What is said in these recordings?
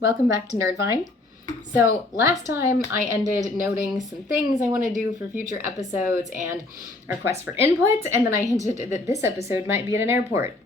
Welcome back to NerdVine. So last time I ended noting some things I want to do for future episodes and requests for input, and then I hinted that this episode might be at an airport.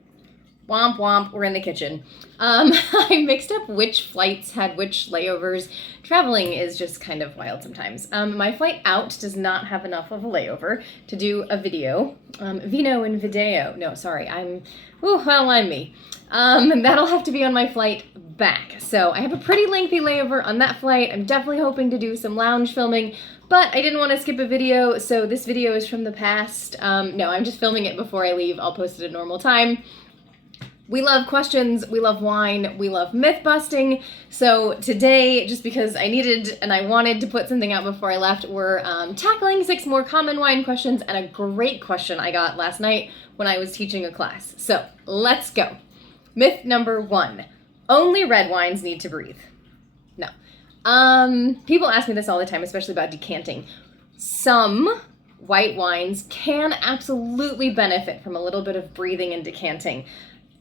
Womp womp, we're in the kitchen. I mixed up which flights had which layovers. Traveling is just kind of wild sometimes. My flight out does not have enough of a layover to do a video. Vino and video. No, sorry, I'm me. That'll have to be on my flight back. So I have a pretty lengthy layover on that flight. I'm definitely hoping to do some lounge filming, but I didn't want to skip a video, so this video is from the past. No, I'm just filming it before I leave. I'll post it at normal time. We love questions, we love wine, we love myth busting. So today, just because I needed and I wanted to put something out before I left, we're tackling 6 more common wine questions and a great question I got last night when I was teaching a class. So let's go. Myth number 1, only red wines need to breathe. No. People ask me this all the time, especially about decanting. Some white wines can absolutely benefit from a little bit of breathing and decanting.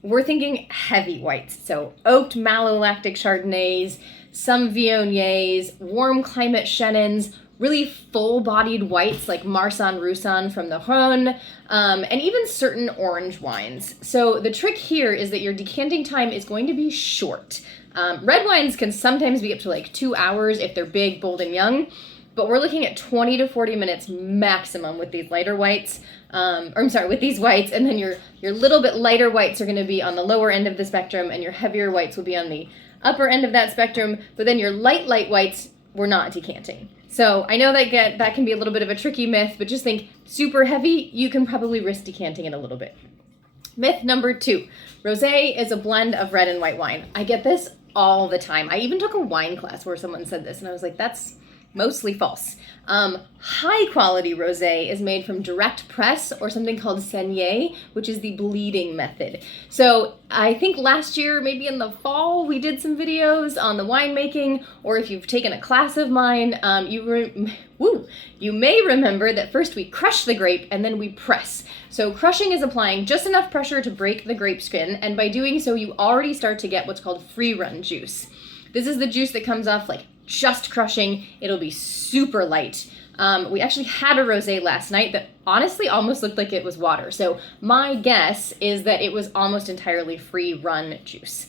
We're thinking heavy whites, so oaked malolactic Chardonnays, some Viogniers, warm climate Chenin's, really full-bodied whites like Marsanne Roussanne from the Rhône, and even certain orange wines. So the trick here is that your decanting time is going to be short. Red wines can sometimes be up to like 2 hours if they're big, bold, and young, but we're looking at 20 to 40 minutes maximum with these lighter whites. With these whites, and then your little bit lighter whites are going to be on the lower end of the spectrum, and your heavier whites will be on the upper end of that spectrum, but then your light whites, we're not decanting. So I know that can be a little bit of a tricky myth, but just think super heavy, you can probably risk decanting it a little bit. Myth number 2, rosé is a blend of red and white wine. I get this all the time. I even took a wine class where someone said this, and I was like, that's mostly false. High quality rosé is made from direct press or something called saignée, which is the bleeding method. So I think last year, maybe in the fall, we did some videos on the winemaking, or if you've taken a class of mine, you may remember that first we crush the grape and then we press. So crushing is applying just enough pressure to break the grape skin, and by doing so, you already start to get what's called free run juice. This is the juice that comes off like just crushing. It'll be super light. We actually had a rosé last night that honestly almost looked like it was water. So my guess is that it was almost entirely free run juice.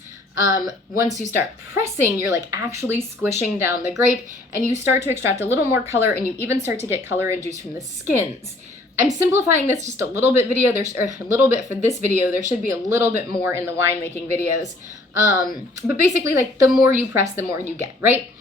Once you start pressing, you're like actually squishing down the grape, and you start to extract a little more color, and you even start to get color and juice from the skins. I'm simplifying this just a little bit for this video. There should be a little bit more in the winemaking videos. But basically, like, the more you press, the more you get, right?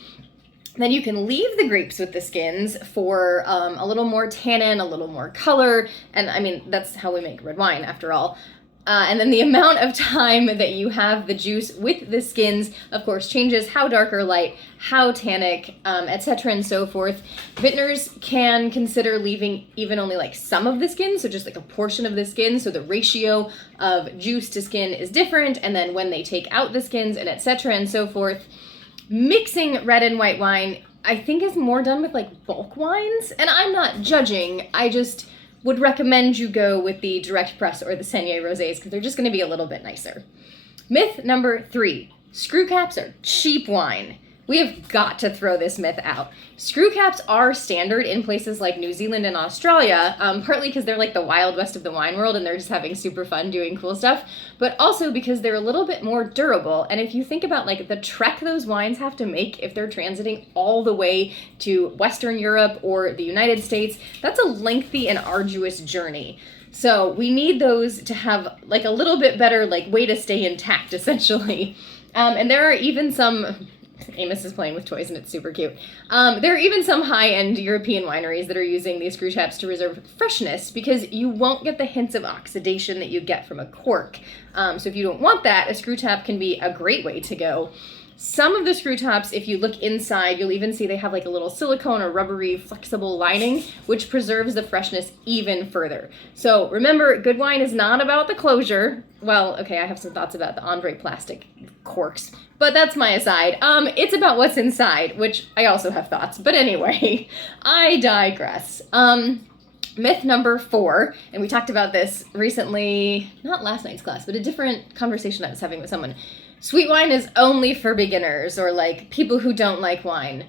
Then you can leave the grapes with the skins for a little more tannin, a little more color, and I mean, that's how we make red wine after all. And then the amount of time that you have the juice with the skins, of course, changes how dark or light, how tannic, etc. and so forth. Vintners can consider leaving even only like some of the skin, so just like a portion of the skin, so the ratio of juice to skin is different, and then when they take out the skins and etc. and so forth. Mixing red and white wine, I think, is more done with like bulk wines, and I'm not judging, I just would recommend you go with the direct press or the saignée rosés because they're just going to be a little bit nicer. Myth number 3, screw caps are cheap wine. We have got to throw this myth out. Screw caps are standard in places like New Zealand and Australia, partly because they're like the Wild West of the wine world and they're just having super fun doing cool stuff, but also because they're a little bit more durable. And if you think about like the trek those wines have to make if they're transiting all the way to Western Europe or the United States, that's a lengthy and arduous journey. So we need those to have like a little bit better like way to stay intact, essentially. And there are even some... Amos is playing with toys and it's super cute. There are even some high-end European wineries that are using these screw caps to reserve freshness because you won't get the hints of oxidation that you get from a cork. So if you don't want that, a screw cap can be a great way to go. Some of the screw tops, if you look inside, you'll even see they have like a little silicone or rubbery flexible lining, which preserves the freshness even further. So remember, good wine is not about the closure. Well, okay, I have some thoughts about the Andre plastic corks, but that's my aside. It's about what's inside, which I also have thoughts. But anyway, I digress. Myth number 4, and we talked about this recently, not last night's class, but a different conversation I was having with someone. sweet wine is only for beginners or like people who don't like wine.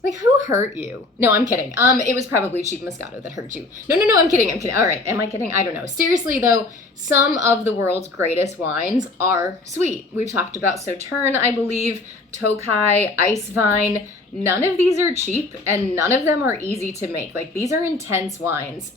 Like, who hurt you? No, I'm kidding. It was probably cheap Moscato that hurt you. No, I'm kidding. All right, am I kidding? I don't know. Seriously, though, some of the world's greatest wines are sweet. We've talked about Sauterne, I believe, Tokai, Ice Vine. None of these are cheap, and none of them are easy to make. Like, these are intense wines.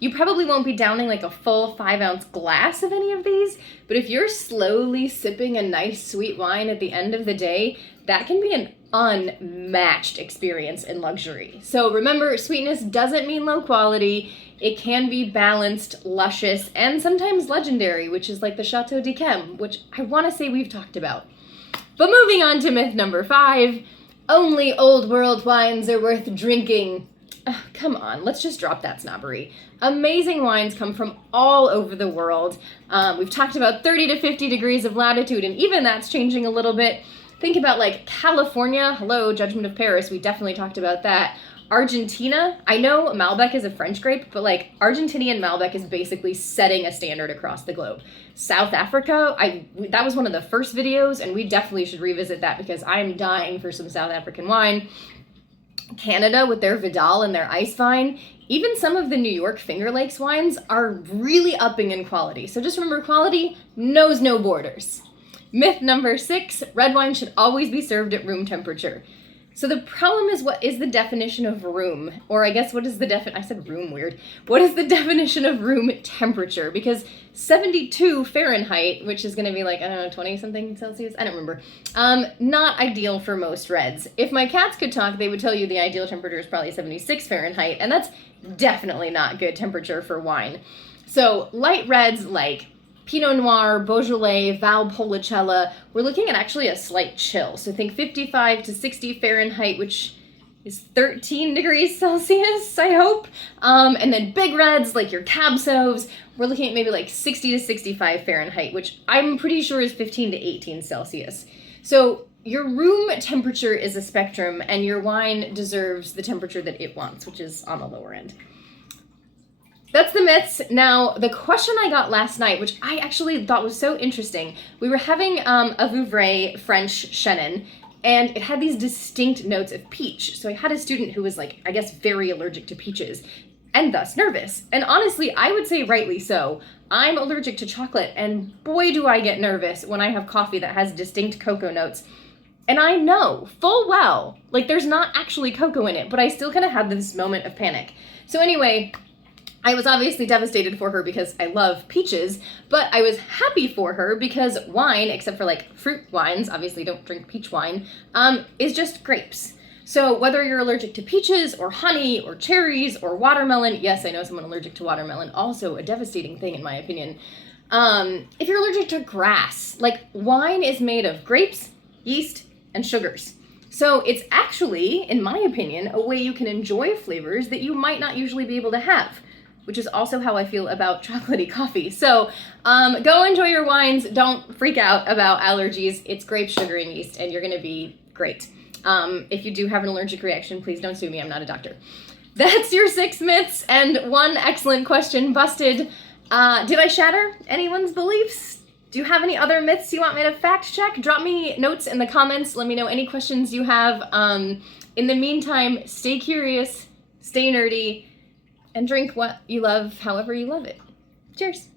You probably won't be downing like a full 5-ounce glass of any of these, but if you're slowly sipping a nice sweet wine at the end of the day, that can be an unmatched experience in luxury. So remember, sweetness doesn't mean low quality. It can be balanced, luscious, and sometimes legendary, which is like the Chateau d'Yquem, which I want to say we've talked about. But moving on to myth number 5, only old world wines are worth drinking. Oh, come on, let's just drop that snobbery. Amazing wines come from all over the world. We've talked about 30 to 50 degrees of latitude, and even that's changing a little bit. Think about like California, hello, Judgment of Paris, we definitely talked about that. Argentina, I know Malbec is a French grape, but like Argentinian Malbec is basically setting a standard across the globe. South Africa, that was one of the first videos, and we definitely should revisit that because I'm dying for some South African wine. Canada with their Vidal and their Ice Vine, even some of the New York Finger Lakes wines are really upping in quality. So just remember, quality knows no borders. Myth number 6, red wine should always be served at room temperature. So the problem is, what is the definition of room? Or I guess what is the I said room, weird. What is the definition of room temperature? Because 72 Fahrenheit, which is gonna be like, I don't know, 20 something Celsius? I don't remember. Not ideal for most reds. If my cats could talk, they would tell you the ideal temperature is probably 76 Fahrenheit, and that's definitely not good temperature for wine. So light reds like Pinot Noir, Beaujolais, Valpolicella, we're looking at actually a slight chill. So think 55 to 60 Fahrenheit, which is 13 degrees Celsius, I hope. And then big reds, like your Cab Sauves, we're looking at maybe like 60 to 65 Fahrenheit, which I'm pretty sure is 15 to 18 Celsius. So your room temperature is a spectrum, and your wine deserves the temperature that it wants, which is on the lower end. That's the myths. Now, the question I got last night, which I actually thought was so interesting, we were having a Vouvray French Chenin, and it had these distinct notes of peach. So I had a student who was like, I guess, very allergic to peaches, and thus nervous. And honestly, I would say rightly so. I'm allergic to chocolate, and boy do I get nervous when I have coffee that has distinct cocoa notes. And I know full well, like there's not actually cocoa in it, but I still kind of had this moment of panic. So anyway, I was obviously devastated for her because I love peaches, but I was happy for her because wine, except for like fruit wines, obviously don't drink peach wine, is just grapes. So whether you're allergic to peaches or honey or cherries or watermelon, yes, I know someone allergic to watermelon, also a devastating thing in my opinion. If you're allergic to grass, like wine is made of grapes, yeast, and sugars. So it's actually, in my opinion, a way you can enjoy flavors that you might not usually be able to have, which is also how I feel about chocolatey coffee. So go enjoy your wines. Don't freak out about allergies. It's grape, sugar, and yeast, and you're gonna be great. If you do have an allergic reaction, please don't sue me. I'm not a doctor. That's your 6 myths and 1 excellent question busted. Did I shatter anyone's beliefs? Do you have any other myths you want me to fact check? Drop me notes in the comments. Let me know any questions you have. In the meantime, stay curious, stay nerdy, and drink what you love however you love it. Cheers.